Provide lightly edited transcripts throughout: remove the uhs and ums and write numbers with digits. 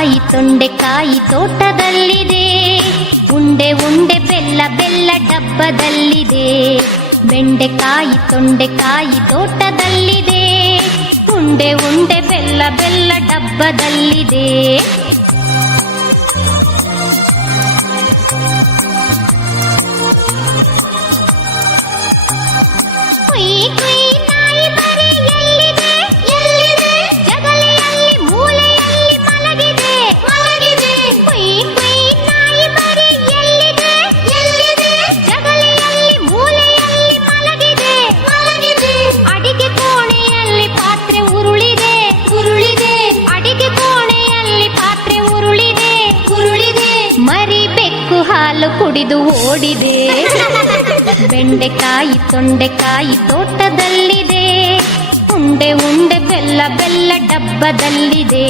ಬೆಂಡೆಕಾಯಿ ತೊಂಡೆಕಾಯಿ ತೋಟದಲ್ಲಿದೆ, ಉಂಡೆ ಉಂಡೆ ಬೆಲ್ಲ ಬೆಲ್ಲ ಡಬ್ಬದಲ್ಲಿದೆ. ಬೆಂಡೆಕಾಯಿ ತೊಂಡೆಕಾಯಿ ತೋಟದಲ್ಲಿದೆ, ಉಂಡೆ ಉಂಡೆ ಬೆಲ್ಲ ಬೆಲ್ಲ ಡಬ್ಬದಲ್ಲಿದೆ. ಕುಯ್ ಕುಯ್ ನಾಯಿ ಮರಿ ಎಲ್ಲಿದೆ ಎಲ್ಲಿದೆ, ಜಗಲಿಯಲ್ಲಿ ಮೂಲೆಯಲ್ಲಿ ಮಲಗಿದೆ ಮಲಗಿದೆ. ಕುಯ್ ಕುಯ್ ನಾಯಿ ಮರಿ ಎಲ್ಲಿದೆ ಎಲ್ಲಿದೆ, ಜಗಲಿಯಲ್ಲಿ ಮೂಲೆಯಲ್ಲಿ ಮಲಗಿದೆ ಮಲಗಿದೆ. ಅಡಿಗೆ ಕೋಣೆಯಲ್ಲಿ ಪಾತ್ರೆ ಉರುಳಿದೆ ಉರುಳಿದೆ, ಅಡಿಗೆ ಕೋಣೆಯಲ್ಲಿ ಪಾತ್ರೆ ಉರುಳಿದೆ ಉರುಳಿದೆ. ಮರಿ ಬೆಕ್ಕು ಹಾಲು ಕುಡಿದು ಓಡಿದೆ. ಬೆಂಡೆಕಾಯಿ ತೊಂಡೆಕಾಯಿ ತೋಟದಲ್ಲಿದೆ, ಉಂಡೆ ಉಂಡೆ ಬೆಲ್ಲ ಬೆಲ್ಲ ಡಬ್ಬದಲ್ಲಿದೆ.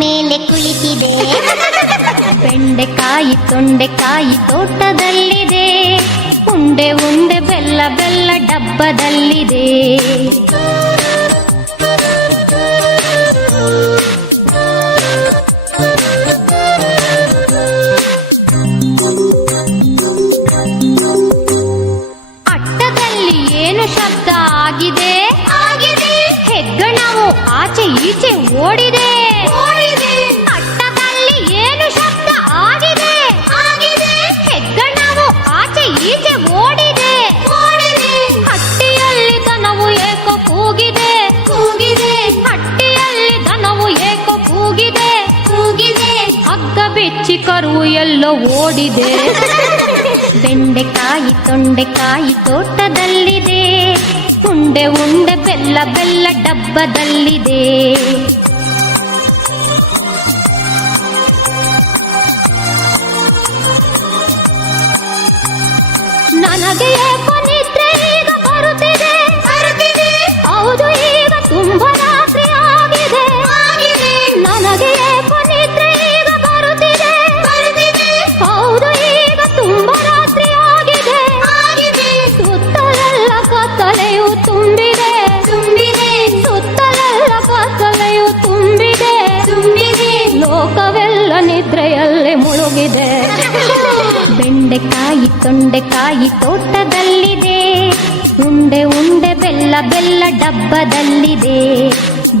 ಮೇಲೆ ಕುಳಿತಿದೆ. ಬೆಂಡೆಕಾಯಿ ತೊಂಡೆಕಾಯಿ ತೋಟದಲ್ಲಿದೆ, ಉಂಡೆ ಉಂಡೆ ಬೆಲ್ಲ ಬೆಲ್ಲ ಡಬ್ಬದಲ್ಲಿದೆ. ಅಟ್ಟದಲ್ಲಿ ಏನು ಶಬ್ದ ಆಗಿದೆ ಆಗಿದೆ, ಹೆಗ್ಗಣವು ಆಚೆ ಈಚೆ ಓಡಿದೆ. ಅಟ್ಟದಲ್ಲಿ ಏನು ಶಬ್ದ ಆಗಿದೆ ಆಗಿದೆ, ಹೆಗ್ಗಣವು ಆಚೆ ಈಚೆ ಓಡಿದೆ ಓಡಿದೆ. ಹಟ್ಟಿಯಲ್ಲಿ ದನವು ಏಕೋ ಕೂಗಿದೆ ಕೂಗಿದೆ, ಹಟ್ಟಿಯಲ್ಲಿ ದನವು ಏಕೋ ಕೂಗಿದೆ ಕೂಗಿದೆ. ಹಗ್ಗ ಬಿಚ್ಚಿ ಕರುವು ಎಲ್ಲೋ ಓಡಿದೆ. ಬೆಂಡೆಕಾಯಿ ತೊಂಡೆಕಾಯಿ ತೋಟದಲ್ಲಿದೆ, ಉಂಡೆ ಉಂಡೆ ಬೆಲ್ಲ ಬೆಲ್ಲ ಡಬ್ಬದಲ್ಲಿದೆ. ನನಗೆ ಏಕೋ ನಿದ್ರೆ ಈಗ ಬರುತ್ತಿದೆ ಬರುತ್ತಿದೆ, ಹೌದು ಈಗ ತುಂಬ ರಾತ್ರಿ ಆಗಿದೆ ಆಗಿದೆ. ನನಗೆ ಏಕೋ ನಿದ್ರೆ ಈಗ ಬರುತ್ತಿದೆ ಬರುತ್ತಿದೆ, ಹೌದು ಈಗ ತುಂಬ ರಾತ್ರಿ ಆಗಿದೆ ಆಗಿದೆ. ಸುತ್ತಲೆಲ್ಲ ಕತ್ತಲೆಯು ತುಂಬಿದೆ ತುಂಬಿದೆ, ಸುತ್ತಲೆಲ್ಲ ಕತ್ತಲೆಯು ತುಂಬಿದೆ ತುಂಬಿದೆ. ಲೋಕವೆಲ್ಲ ನಿದ್ರೆಯಲ್ಲೇ ಮುಳುಗಿದೆ. ಬೆಂಡೆಕಾಯಿ ತೊಂಡೆಕಾಯಿ ತೋಟದಲ್ಲಿದೆ, ಉಂಡೆ ಉಂಡೆ ಬೆಲ್ಲ ಬೆಲ್ಲ ಡಬ್ಬದಲ್ಲಿದೆ.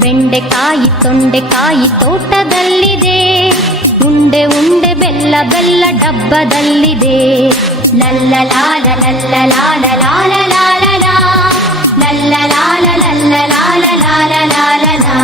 ಬೆಂಡೆಕಾಯಿ ತೊಂಡೆಕಾಯಿ ತೋಟದಲ್ಲಿದೆ, ಉಂಡೆ ಉಂಡೆ ಬೆಲ್ಲ ಬೆಲ್ಲ ಡಬ್ಬದಲ್ಲಿದೆ. ಲಲ್ಲ ಲಾಲ ಲಲ್ಲ ಲಾಲ ಲಾಲ ಲಾಲ ಲಾ, ಲಲ್ಲ ಲಾಲ ಲಲ್ಲ ಲಾಲ ಲಾಲ ಲಾಲ ಲಾ.